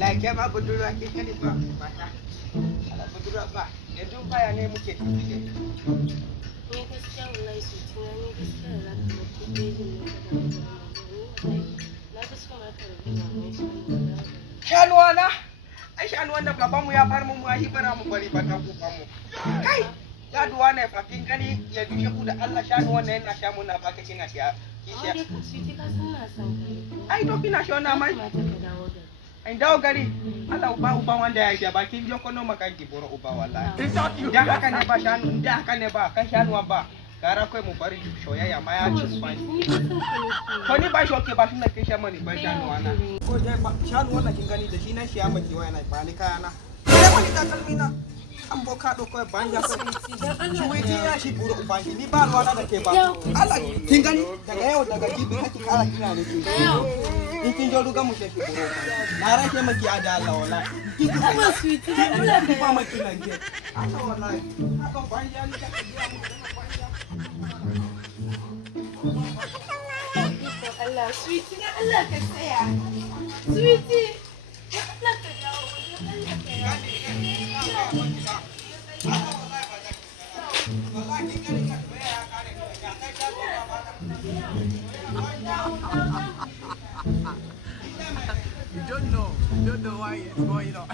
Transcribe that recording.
wallahi ke ma budurwa ke kadi ba mata ala budurwa ba yanzu baya ne muke tafiye ni gaskiya wallahi su tunani gaskiya da zaka mutu bejin ne na fi so maka rubuta mai shi shanuwa na ai shanuwan da babanmu ya fara mu ahi bara mu bari ba ta kuka mu kai ya duwa ne fakin gani ya dushe ku da Allah shanuwan ne yana sha muna baka kina sha ai dai ka suti ka san na san kai ai to kina shona mai mata ka dawo da ai dawo gari Allah uba wanda ya ga bakin joko no makan giboro uba wallahi da haka ne ba shanu da haka ne ba kan shanuwa ba gara kai mu bari soyayya ma ya ci kwani ko ni ba shoke ba tunda kai shamani ba shanuwa na ko dai ba shanu wannan kin gani da shi na shi ya maki waya na ba ni kaya na sai mani da kalmina an boka do ko banja ko suwiti ya shi buru ubangi ni ba ruwa da ke ba Allah kin gani daga yau daga jibi kake kara kina ne kin in kin jo duga mu sai ki buru na rake maki ada Allah wallahi kin ba suti Allah ki ba maki nan ke Allah wallahi haka banja ni da biya mu Allah suti na Allah ka tsaya suti ya Allah ka dawo Allah ka dawo You don't know why it's going on.